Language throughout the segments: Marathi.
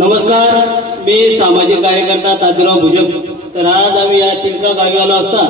नमस्कार, मी सामाजिक कार्यकर्ता तात्याराव भुजक. तर आज आम्ही या तिलका गावी आलो असता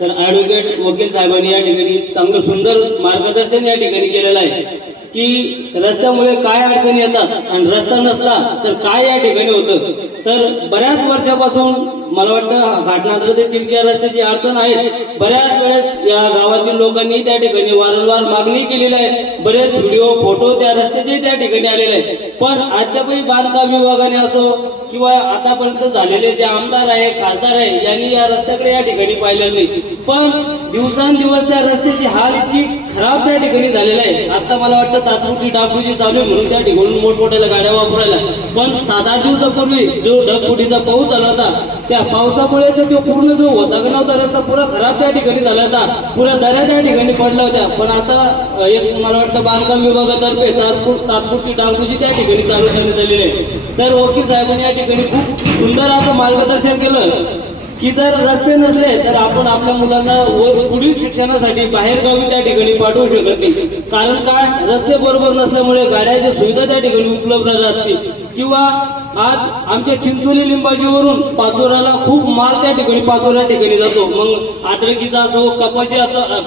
तर ऍडव्होकेट वकील साहेबांनी या ठिकाणी चांगलं सुंदर मार्गदर्शन या ठिकाणी केलेलं आहे की रस्त्यामुळे काय अडचणी येतात आणि रस्ता नसला तर काय या ठिकाणी होतं. तर बऱ्याच वर्षापासून मला वाटतं घाटनागर ते तिलक्या रस्त्याची अडचण आहे. बऱ्याच वेळेस या गावातील लोकांनी त्या ठिकाणी वारंवार मागणी केलेली आहे. बरेच व्हिडिओ फोटो त्या रस्त्याचे त्या ठिकाणी आलेले आहेत. पण अद्यापही बांधकाम विभागाने असो किंवा आतापर्यंत झालेले जे आमदार आहे खासदार आहे यांनी या रस्त्याकडे या ठिकाणी पाहिलेलं नाही. पण दिवसांदिवस त्या रस्त्याची हाल इतकी खराब त्या ठिकाणी झालेला आहे. आता मला वाटतं तात्पुरती डागडुजी चालू आहे म्हणून त्या ठिकाणी मोठमोठ्या गाड्या वापरायला. पण 7-8 दिवसापूर्वी जो ढगफुटीचा पाऊस झाला होता त्या पावसामुळे तो पूर्ण जो होता का नव्हता रस्ता पुरा खराब त्या ठिकाणी झाला होता. पुऱ्या दऱ्या त्या ठिकाणी पडल्या होत्या. पण आता एक मला वाटतं बांधकाम विभागातर्फे तात्पुरती डागडुजी त्या ठिकाणी चालू करण्यात आलेली आहे. तर वकील साहेबांनी या ठिकाणी खूप सुंदर असं मार्गदर्शन केलं की जर रस्ते नसले तर आपण आपल्या मुलांना पुढील शिक्षणासाठी बाहेर गावी त्या ठिकाणी पाठवू शकत नाही. कारण काय, रस्ते बरोबर नसल्यामुळे गाड्याच्या सुविधा त्या ठिकाणी उपलब्ध नसतील. किंवा आज आमच्या चिंचोली लिंबाजीवरून पाचोराला खूप माल त्या ठिकाणी पाचोरा ठिकाणी जातो. मग अद्रकीचा असो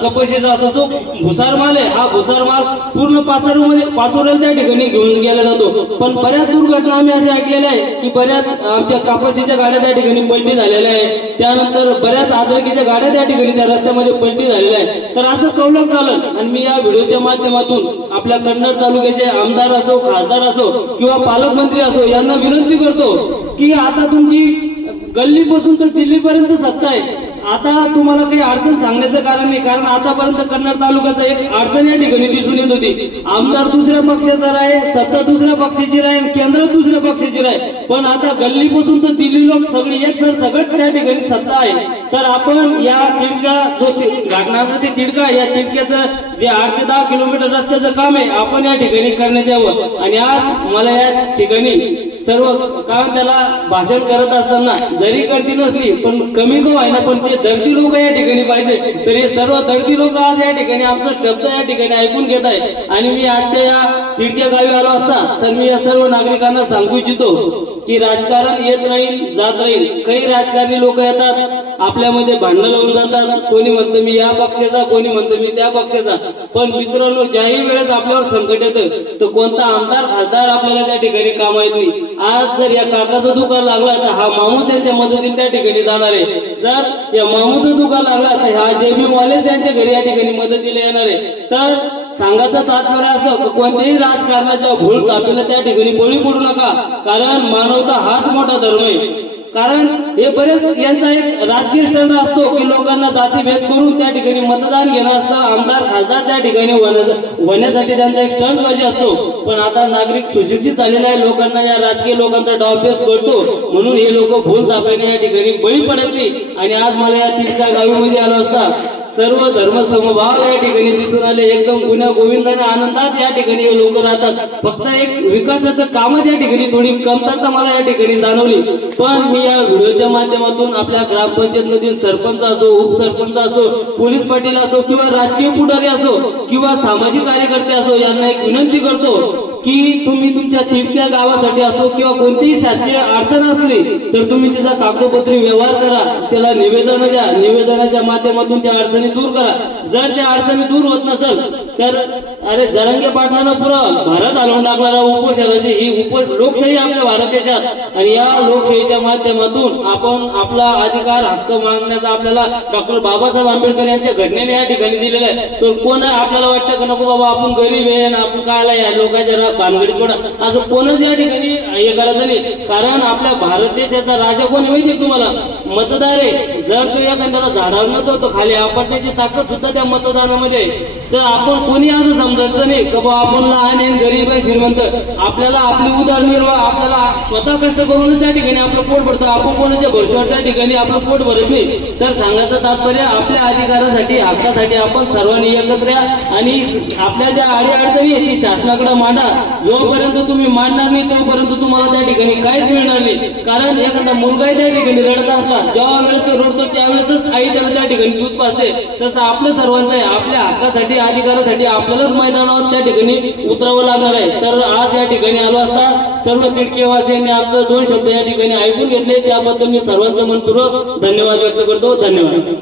कपाशीचा असो जो भुसार माल आहे हा भुसार माल पूर्ण पाचोऱ्याला त्या ठिकाणी घेऊन गेला जातो. पण बऱ्याच दुर्घटना आम्ही असे ऐकलेल्या आहे की बऱ्याच आमच्या कपाशीच्या गाड्या त्या ठिकाणी पलटी झालेल्या आहे. त्यानंतर बऱ्याच अद्रकीच्या गाड्या त्या ठिकाणी त्या रस्त्यामध्ये पलटी झालेल्या आहेत. तर असं कौलक झालं आणि मी या व्हिडिओच्या माध्यमातून आपल्या कन्नड तालुक्याचे आमदार असो खासदार असो किंवा पालकमंत्री असो यांना विनंती करतो की आता तुमची गल्लीपासून तर दिल्लीपर्यंत सत्ता आहे. आता तुम्हाला काही अडचण सांगण्याचं कारण नाही. कारण आतापर्यंत कन्नड तालुक्याचा एक अडचण या ठिकाणी दिसून येत होती. आमदार दुसऱ्या पक्षाचा राहे, सत्ता दुसऱ्या पक्षाची राहे, केंद्र दुसऱ्या पक्षाची राहे. पण आता गल्लीपासून तर दिल्ली लोक सगळी सगळं त्या ठिकाणी सत्ता आहे. तर आपण या तिडका जो घाटनागर ते तिडका या तिडक्याचं जे 8 ते 10 किलोमीटर रस्त्याचं काम आहे आपण या ठिकाणी करण्यात यावं. आणि आज मला या ठिकाणी सर्व कारण त्याला भाषण करत असताना जरी गर्दी नसली पण कमी को आहे ना पण ते दर्दी लोक या ठिकाणी पाहिजे. तर हे सर्व दर्दी लोक आज या ठिकाणी आमचा शब्द या ठिकाणी ऐकून घेत आहे. आणि मी आजच्या या तिडक्या गावी आलो असता तर मी या सर्व नागरिकांना सांगू इच्छितो की राजकारण येत राहील जात राहील. काही राजकारणी लोक येतात आपल्यामध्ये भांडणं लावून जातात. कोणी म्हणतं मी या पक्षाचा, कोणी म्हणतं मी त्या पक्षाचा. पण मित्रांनो ज्याही वेळेस आपल्यावर संकट येतं तर कोणता आमदार खासदार आपल्याला त्या ठिकाणी काम येत नाही. आज जर या काकाचं दुकान लागला तर हा मामू त्यांच्या मदतीने त्या ठिकाणी जाणार आहे. जर या मामूचं दुकान लागला तर हा जेबी वाले त्यांच्या घरी या ठिकाणी मदतीला येणार आहे. तर सांगायचं तात्पर्य असं कोणत्याही राजकारणाच्या भूल तापीला त्या ठिकाणी बळी पडू नका. कारण मानवता हाच मोठा धर्म आहे. कारण हे बरेच यांचा एक राजकीय स्टंट असतो की लोकांना जातीभेद करून त्या ठिकाणी मतदान घेणं असतं. आमदार खासदार त्या ठिकाणी होण्यासाठी त्यांचा एक स्टंट बाजी असतो. पण आता नागरिक सुशिक्षित झालेला आहे. लोकांना या राजकीय लोकांचा डावपेच कळतो म्हणून हे लोक भूल तापाने या ठिकाणी बळी पडत नाही. आणि आज मला या तिलका गावीमध्ये आलो असता सर्व धर्म समभाव या ठिकाणी दिसून आले. एकदम गुन्हा गोविंदाने आनंदात या ठिकाणी हे लोक राहतात. फक्त एक विकासाचं कामच या ठिकाणी थोडी कमतरता मला या ठिकाणी जाणवली. पण मी या व्हिडिओच्या माध्यमातून आपल्या ग्रामपंचायत मधील सरपंच असो, उपसरपंच असो, पोलीस पाटील असो किंवा राजकीय पुढारी असो किंवा सामाजिक कार्यकर्ते असो यांना एक विनंती करतो की तुम्ही तुमच्या तिडक्या गावासाठी असो किंवा कोणतीही शासकीय अडचण असली तर तुम्ही त्याचा कागदोपत्री व्यवहार करा, त्याला निवेदन द्या. निवेदनाच्या माध्यमातून त्या अडचणी दूर करा. जर त्या अडचणी दूर होत नसेल तर अरे जरांगे पाटलांना पुरं भारत हलवून टाकणारा उपोषणाची ही लोकशाही आपल्या भारत देशात. आणि या लोकशाहीच्या माध्यमातून आपण आपला अधिकार हक्क मागण्याचा आपल्याला डॉक्टर बाबासाहेब आंबेडकर यांच्या घटनेने या ठिकाणी दिलेला आहे. तर कोण आपल्याला वाटतं की नको बाबा आपण गरीब आहे आणि आपण काय या लोकांच्या भानगडीत पडा असं कोणच या ठिकाणी हे करायचं नाही. कारण आपल्या भारत देशाचा राजा कोण माहिती तुम्हाला? मतदार आहे. जर तो एखाद्याला झाडावर नव्हतं तर खाली आपटण्याची ताकद सुद्धा त्या मतदानामध्ये. तर आपण कोणी असं समजायचं नाही की बाबा आपण लहान आहे गरीब आहे श्रीमंत. आपल्याला आपली उदरनिर्वाह आपल्याला स्वतः कष्ट करूनच त्या ठिकाणी आपलं पोट भरतं. आपण कोणाच्या भरशीवर त्या ठिकाणी आपलं पोट भरत नाही. तर सांगायचं तात्पर्य आपल्या अधिकारासाठी हक्कासाठी आपण सर्वांनी एकत्र या आणि आपल्या ज्या अडीअडचणी आहेत ती शासनाकडे मांडा. जोपर्यंत तुम्ही मांडणार नाही तोपर्यंत तुम्हाला त्या ठिकाणी काहीच मिळणार नाही. करावी, कारण एखादा मुलगाही त्या ठिकाणी रडत असला, जेव्हा वेळेस तो रडतो त्यावेळेसच आई त्याला त्या ठिकाणी दूध पाजते. तसं आपलं सर्वांचं आहे, आपल्या हक्कासाठी अधिकारासाठी आपल्यालाच मैदानावर त्या ठिकाणी उतरावं लागणार आहे. तर आज या ठिकाणी आलो असता सर्व तिडकेवासियांनी आपलं 2 शब्द या ठिकाणी ऐकून घेतले, त्याबद्दल मी सर्वांचं मनपूर्वक धन्यवाद व्यक्त करतो. धन्यवाद.